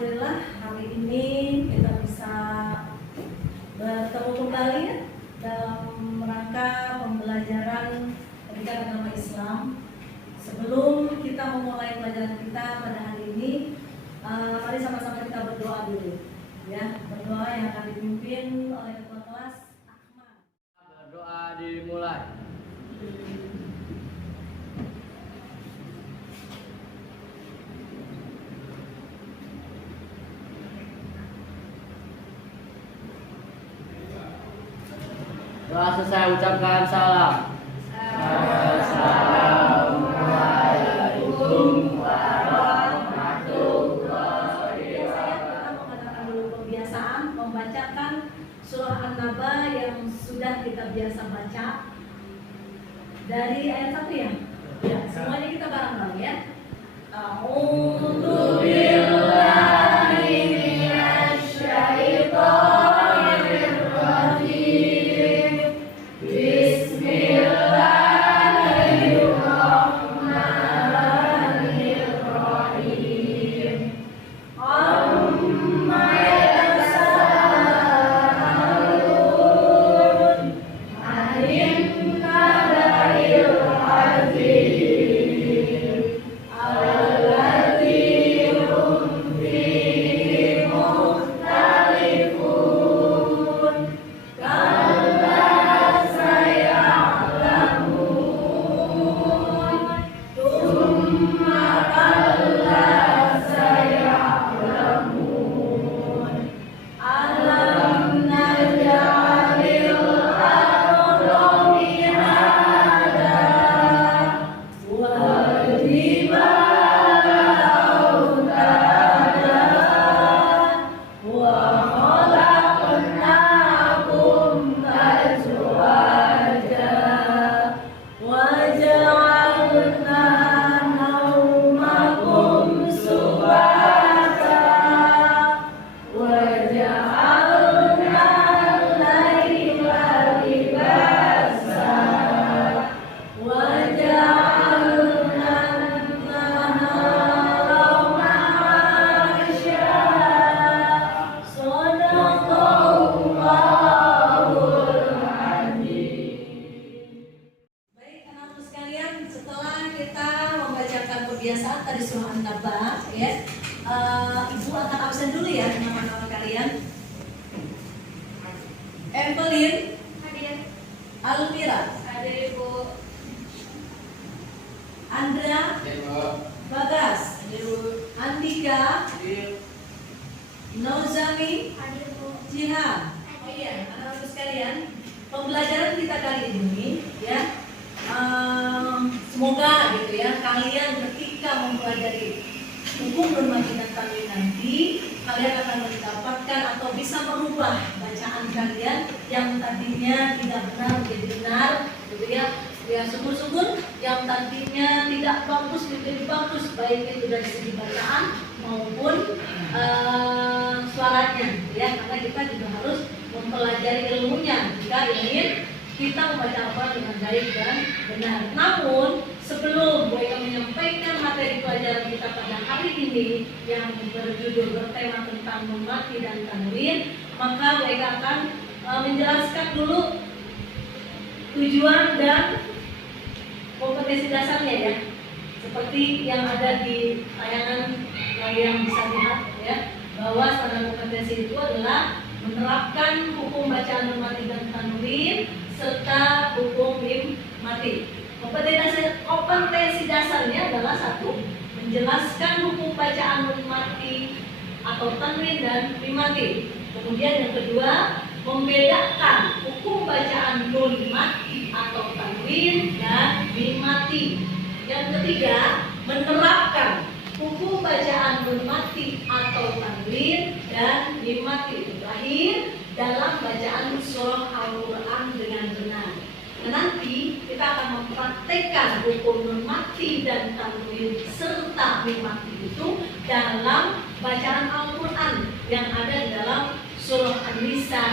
Alhamdulillah hari ini kita bisa bertemu kembali dalam rangka pembelajaran pendidikan agama Islam. Sebelum kita memulai pelajaran kita pada hari ini, mari sama-sama kita berdoa dulu, ya. Berdoa yang akan dipimpin oleh ketua kelas Ahmad. Berdoa dimulai. Doa selesai, ucapkan salam. Assalamualaikum warahmatullahi Kita mengadakan dulu kebiasaan membacakan surah An-Naba yang sudah kita biasa baca dari ayat 1 ya. Ya, semuanya kita bareng-bareng ya. A'udzu billahi minasy syaithanir rajim. Bismillahirrahmanirrahim. Amma yatasaalun 'anil naba'il 'azim alladzi hum fihi mukhtalifun. Kalla saya'lamun, tsumma kalla saya'lamun. Alam naj'alil arda mihada wal jibala autada wa khalaqnakum azwaja wa ja'alna naumakum subata wa ja'alna al-laila libasa wa ja'alna an-nahara ma'asha. Shadaqallahul adzim. Baik anak-anak sekalian, setelah kita membacakan kebiasaan tadi surah An-Naba, ya, Ibu akan absen dulu ya nama-nama kalian. Evelyn, Hadir. Almira, Hadir, Ibu. Andra, Bagas, Andika, Nozami, Hadir, Bu. Jihan. Oh iya, anak-anak sekalian, pembelajaran kita kali ini, ya, semoga gitu ya, kalian ketika mempelajari hukum normatif dan tanwin nanti, kalian akan mendapatkan atau bisa merubah bacaan kalian yang tadinya tidak benar menjadi benar, gitu ya. Ya, sungguh-sungguh yang tadinya tidak bagus menjadi bagus, baik itu dari segi bacaan maupun suaranya, ya. Karena kita juga harus mempelajari ilmunya jika ingin kita membaca Al-Quran dengan baik dan benar. Namun sebelum Bu Eka menyampaikan materi pelajaran kita pada hari ini yang bertema tentang nun mati dan tanwin, maka Bu Eka akan menjelaskan dulu tujuan dan kompetensi dasarnya, ya, seperti yang ada di tayangan yang bisa lihat, ya, bahwa standar kompetensi itu adalah menerapkan hukum bacaan nun mati dan tanwin serta hukum mim mati. Kompetensi dasarnya adalah satu, menjelaskan hukum bacaan nun mati atau tanwin dan mim mati. Kemudian yang kedua, membedakan hukum bacaan nun mati atau tanwin dan mim mati. Yang ketiga, menerapkan hukum bacaan nun mati atau tanwin dan mim mati. Terakhir, dalam bacaan surah Al-Quran dengan benar. Nah, nanti kita akan mempraktekkan hukum nun mati dan tanwin serta mim mati itu dalam bacaan Al-Quran yang ada di dalam surah An-Nisa,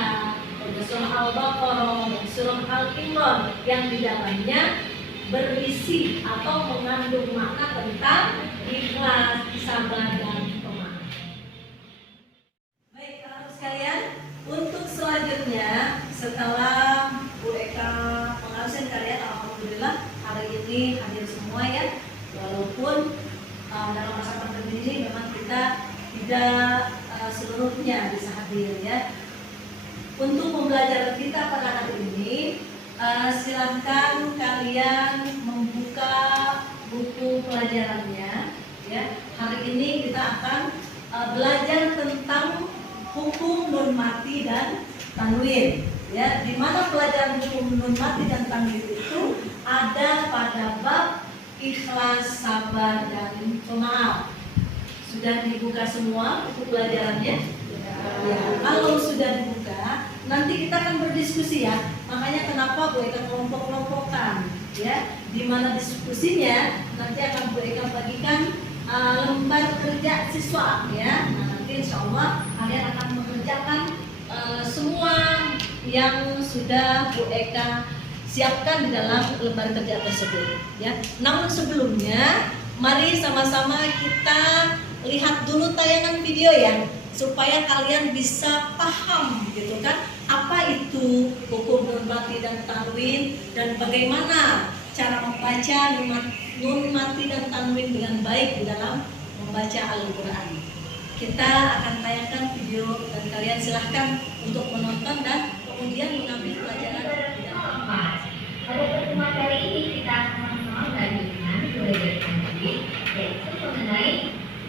surah Al-Baqarah, dan surah Al-Imran yang di dalamnya berisi atau mengandung makna tentang ikhlas, sabar, dan pemaaf. ini memang kita tidak seluruhnya bisa hadir ya. Untuk pembelajaran kita pada hari ini, silahkan kalian membuka buku pelajarannya ya. Hari ini kita akan belajar tentang hukum nun mati dan tanwin ya. Di mana pelajaran hukum nun mati dan tanwin itu ada pada bab ikhlas, sabar, dan pemaaf. Sudah dibuka semua buku pelajarannya? Ya, kalau sudah dibuka, nanti kita akan berdiskusi ya. Makanya kenapa Bu Eka kelompok-kelompokkan ya. Di mana diskusinya nanti akan Bu Eka bagikan lembar kerja siswa ya. Nah, nanti insya Allah kalian akan mengerjakan semua yang sudah Bu Eka siapkan di dalam lembar kerja tersebut ya. Namun sebelumnya mari sama-sama kita lihat dulu tayangan video ya, supaya kalian bisa paham gitu kan, apa itu hukum nun mati dan tanwin dan bagaimana cara membaca nun mati dan tanwin dengan baik di dalam membaca Al-Quran. Kita akan tayangkan video dan kalian silahkan untuk menonton dan kemudian mengambil pelajaran di dalam. Pada pertemuan kali ini kita akan sama-sama melanjutkan pelajaran tajwid, yaitu mengenai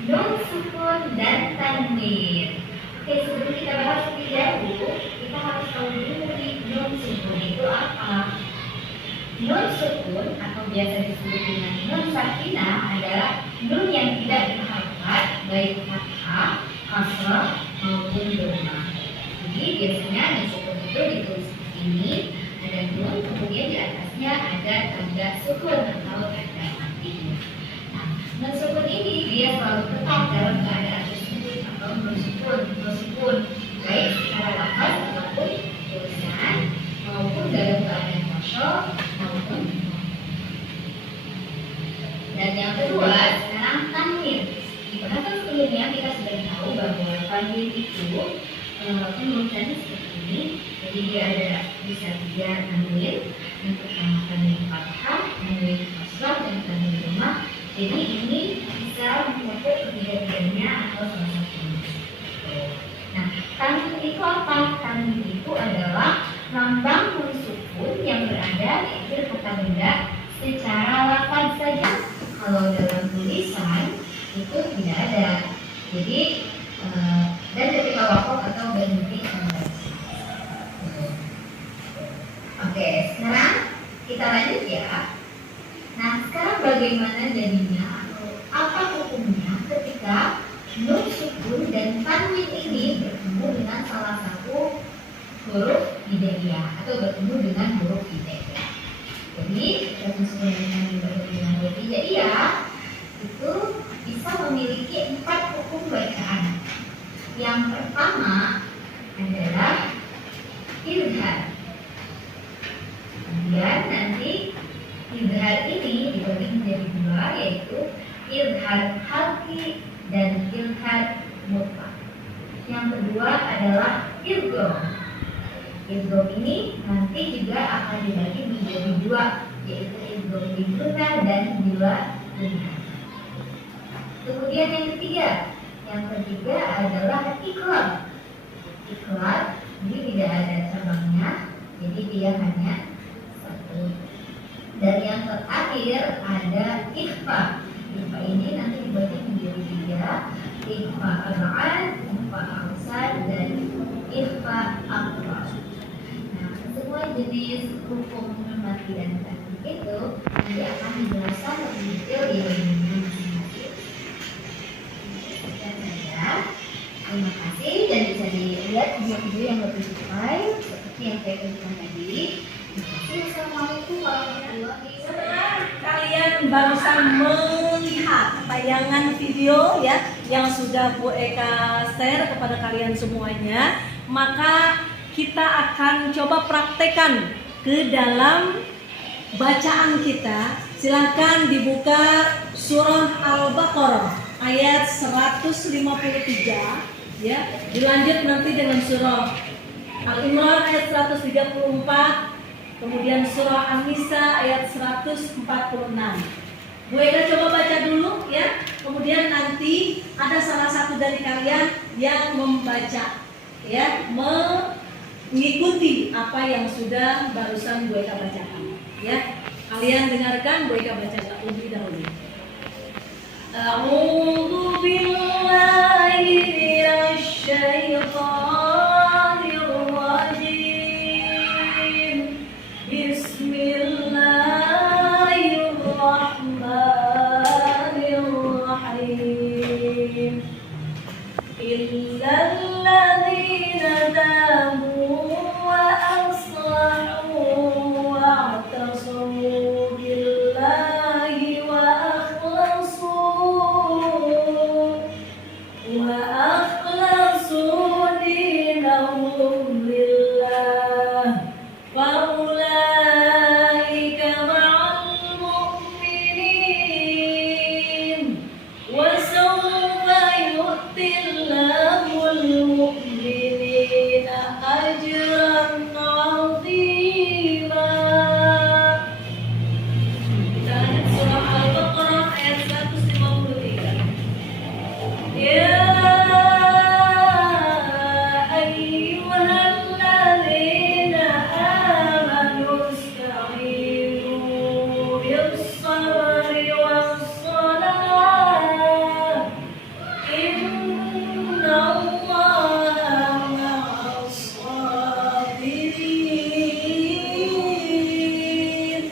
nun sukun dan tanwin. Oke, sebelum kita bahas lebih dahulu, kita harus tahu dulu nun sukun itu apa. Nun sukun atau biasa disebut dengan nun sakinah adalah nun yang tidak berharokat, baik fathah, kasrah maupun dhamma. Jadi biasanya nun sukun itu ditulis seperti ini, ada nun, kemudian di atasnya ada tanda sukun atau tanda mati. Nun sukun ini dia selalu tetap dalam keadaan tersebut atau meskipun baik secara lafaz ataupun tulisan maupun dalam keadaan kosong maupun. Dan yang kedua sekarang tanwin. Di bahasan sebelumnya kita sudah tahu bahwa tanwin itu penulisannya seperti ini. Jadi dia ada bisa 3 tanwin. Yang pertama tanwin fathah, tanwin kasrah dan tanwin dhamma. Jadi ini bisa mencakup ketiga-tiganya atau salah satunya. Nah, tanwin itu apa? Tanwin itu adalah lambang nun sukun yang berada di akhir kata benda secara lafaz saja. Kalau dalam tulisan itu tidak ada. Jadi dan ketika wakaf atau berhenti membaca. Oke, sekarang kita lanjut ya. Nah, sekarang bagaimana jadinya atau apa hukumnya ketika nun sukun dan tanwin ini bertemu dengan salah satu huruf hijaiyah atau bertemu dengan huruf hijaiyah. Jadi, nun sukun dan tanwin bertemu dengan huruf hijaiyah itu bisa memiliki 4 hukum bacaan. Yang pertama adalah izhar. Kemudian nanti izhar ini dibagi menjadi 2, yaitu izhar halqi dan izhar mutlaq. Yang kedua adalah idgham. Idgham ini nanti juga akan dibagi menjadi 2, yaitu idgham bigunnah dan bila gunnah. Kemudian yang ketiga adalah iqlab. Iqlab ini tidak ada cabangnya, jadi dia hanya satu. Dan yang terakhir ada ikhfa. Ikhfa ini nanti dibagi menjadi 3, ikhfa ab'ad, ikhfa awsat, dan ikhfa akbar. Nah, semua jenis hukum nun mati dan tanwin itu nanti akan dijelaskan lebih detail di ilmunya masing-masing. Terima kasih dan bisa dilihat video-video yang lebih detail seperti yang saya tunjukkan tadi. Assalamualaikum warahmatullahi wabarakatuh. Kalian barusan melihat tayangan video ya yang sudah Bu Eka share kepada kalian semuanya. Maka kita akan coba praktekkan ke dalam bacaan kita. Silahkan dibuka surah Al-Baqarah ayat 153 ya. Dilanjut nanti dengan surah Al-Imran ayat 134. Kemudian surah An-Nisa ayat 146. Bu Eka coba baca dulu ya. Kemudian nanti ada salah satu dari kalian yang membaca, ya, mengikuti apa yang sudah barusan Bu Eka bacakan, ya. Kalian dengarkan Bu Eka baca lebih dahulu. A'udzu billahi minasy syaithanir rajim. Bismillahirrahmanirrahim. Illal ladzina tabu wa aslahu wa i'tasamu billahi wa akhlasu dinahum lillah faulaika ma'al mu'minin wa sawfa yu'tillahul mu'minina ajran 'azima. Kita lihat surah Al-Baqarah ayat 153. Ya ayyuhalladzina amanu ista'inu bis-sabri was-salah innallaha ma'as-sabirin.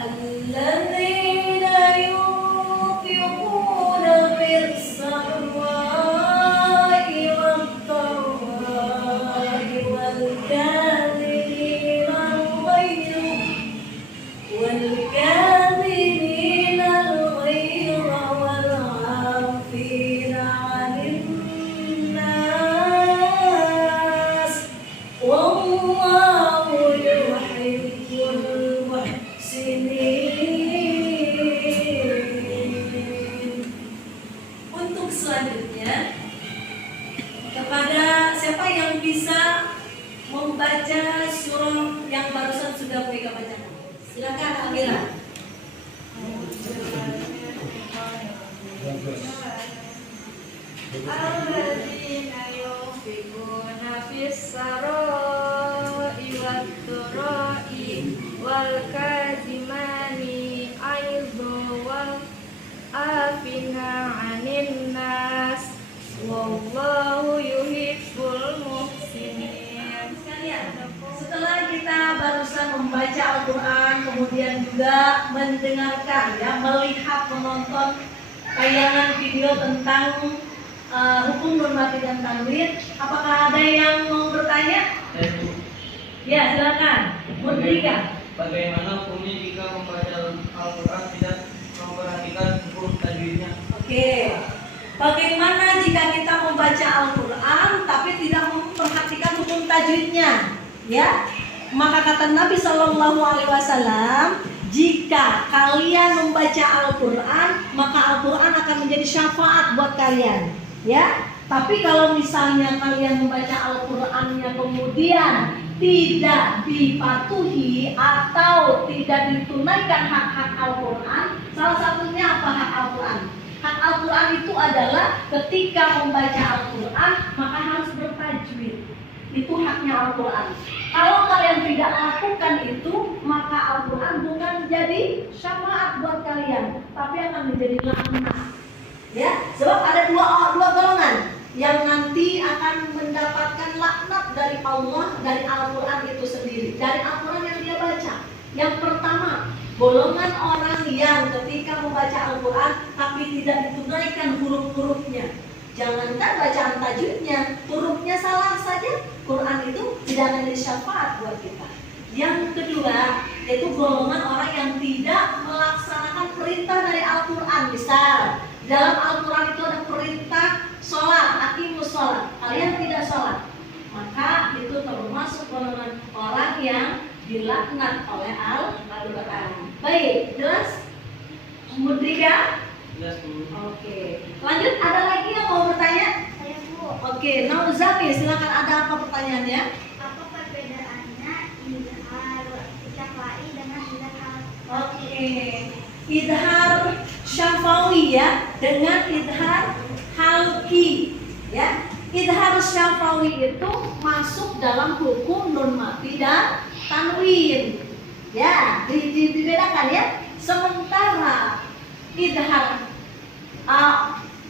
Alladzina yunfiquna fis-sarra'i wad-dharra'i wal-kadhimina al-ghayza wal-'afina 'anil nas wallahu yuhibbul muhsinin. Untuk selanjutnya, kepada siapa yang bisa membaca surah yang barusan sudah Bu Eka bacakan? Silakan Amira. Alladzina yunfiquna fis-sarra'i wad-dharra'i wal kadhimani aidha wal afina 'anil nas wallahu yuhibbul muhsinin. Sekalian, setelah kita barusan membaca Al-Quran, kemudian juga mendengarkan, ya, melihat, menonton tayangan video tentang hukum normatif dan tanwin, apakah ada yang mau bertanya? Ya, silakan. Mudrika. Bagaimana hukumnya jika membaca Al-Quran tidak memperhatikan huruf tajwidnya? Oke. Bagaimana jika kita membaca Al-Quran tapi tidak memperhatikan hukum tajwidnya? Ya, maka kata Nabi Shallallahu Alaihi Wasallam, jika kalian membaca Al-Quran, maka Al-Quran akan menjadi syafaat buat kalian. Ya, tapi kalau misalnya kalian membaca Al-Qurannya kemudian tidak dipatuhi atau tidak ditunaikan hak-hak Al-Quran, salah satunya apa hak Al-Quran? Hak Al-Quran itu adalah ketika membaca Al-Quran maka harus bertajwid. Itu haknya Al-Quran. Kalau kalian tidak lakukan itu, maka Al-Quran bukan jadi syafaat buat kalian, tapi akan menjadi laknat. Ya, sebab ada dua golongan yang nanti akan mendapatkan laknat dari Allah, dari Al-Quran itu sendiri, dari Al-Quran yang dia baca. Yang pertama, golongan orang yang ketika membaca Al-Quran tapi tidak ditunaikan huruf-hurufnya. Jangankan bacaan tajwidnya, hurufnya salah saja, Quran itu tidak akan jadi syafaat buat kita. Yang kedua, yaitu golongan orang yang tidak melaksanakan perintah dari Al-Quran. Misal, dalam Al-Quran itu ada perintah sholat, aqimus sholat. Kalian tidak sholat, maka itu termasuk golongan orang yang dilaknat oleh Al-Quran. Baik, jelas? Mudrika? Jelas, Bu. Oke. Lanjut, ada lagi yang mau bertanya? Saya Bu, Oke, Nauzami, silakan, ada apa pertanyaannya? apa perbedaannya idhar syafa'i dengan idhar Oke. Idhar syafawi, ya. dengan idhar halki. Ya, idhar syafawi itu masuk dalam hukum nun mati dan tanwin. Ya, dibedakan ya. Sementara idhar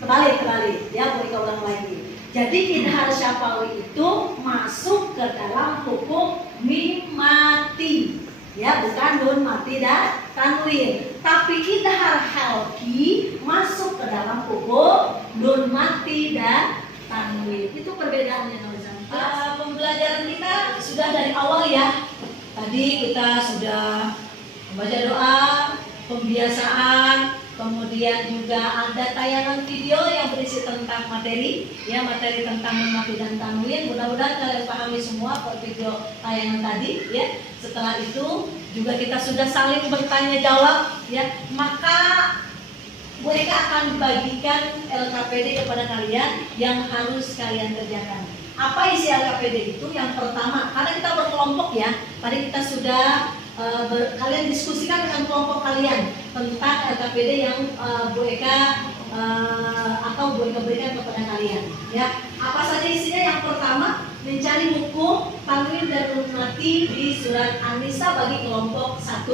kembali ya, boleh ulang lagi. Jadi idhar syafawi itu masuk ke dalam hukum mim mati. Ya, bukan nun mati dan tanwin. Tapi idhar halki masuk ke dalam hukum nun mati dan tanwin. Itu perbedaannya, pembelajaran kita sudah dari awal ya. Tadi kita sudah membaca doa, pembiasaan, kemudian juga ada tayangan video yang berisi tentang materi, ya, materi tentang nun mati dan tanwin. Mudah-mudahan kalian pahami semua video tayangan tadi, ya. Setelah itu juga kita sudah saling bertanya jawab, ya. Maka mereka akan bagikan LKPD kepada kalian yang harus kalian kerjakan. Apa isi LKPD itu? Yang pertama, karena kita berkelompok ya. Tadi kita sudah kalian diskusikan dengan kelompok kalian tentang LKPD yang Bu Eka atau Bu Eka berikan kepada kalian. Ya, apa saja isinya? Yang pertama, mencari hukum tanwin dan nun mati di surat An-Nisa bagi kelompok 1.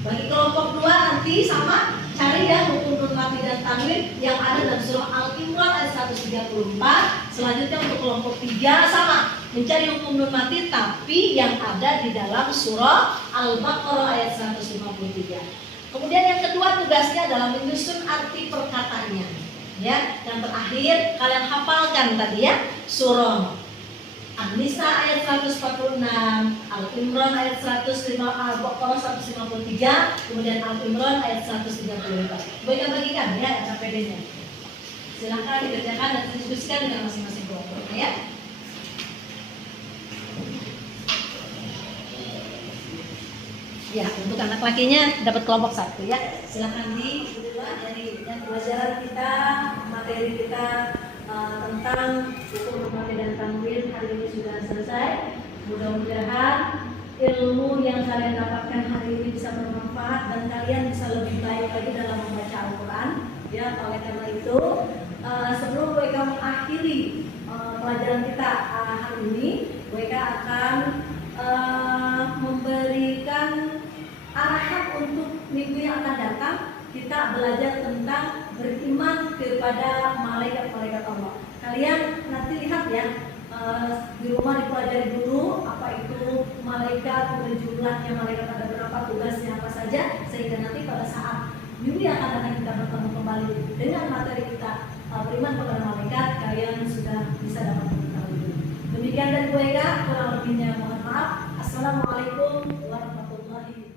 Bagi kelompok 2 nanti sama cari ya hukum nun mati dan tanwin yang ada dalam surah Al-Imran ayat 134. Selanjutnya untuk kelompok 3 sama mencari hukum nun mati tapi yang ada di dalam surah Al-Baqarah ayat 153. Kemudian yang kedua tugasnya adalah menyusun arti perkataannya. Ya, yang terakhir kalian hafalkan tadi ya surah An-Nisa ayat 146, Al-Imran ayat 105, Al-Baqarah 153, kemudian Al-Imran ayat 134. Bagikan ya LKPD-nya. Silakan dikerjakan dan diskusikan dengan masing-masing kelompok ya. Ya, untuk anak lakinya dapat kelompok 1 ya. Silakan dari pelajaran kita, materi kita tentang hukum nun mati dan tanwin hari ini sudah selesai. Mudah-mudahan ilmu yang kalian dapatkan hari ini bisa bermanfaat dan kalian bisa lebih baik lagi dalam membaca Al-Quran. Ya, oleh karena itu sebelum WK mengakhiri pelajaran kita hari ini, WK akan memberikan arahan untuk minggu yang akan datang. Kita belajar tentang beriman kepada malaikat-malaikat Allah. Kalian nanti lihat ya, di rumah dipelajari dulu apa itu malaikat, kemudian jumlahnya malaikat ada berapa, tugasnya apa saja, sehingga nanti pada saat minggu yang akan datang kita bertemu kembali dengan materi kita beriman kepada malaikat, kalian sudah bisa dapat mengetahui. Demikian dari gue, kurang lebihnya mohon maaf. Assalamualaikum warahmatullahi wabarakatuh.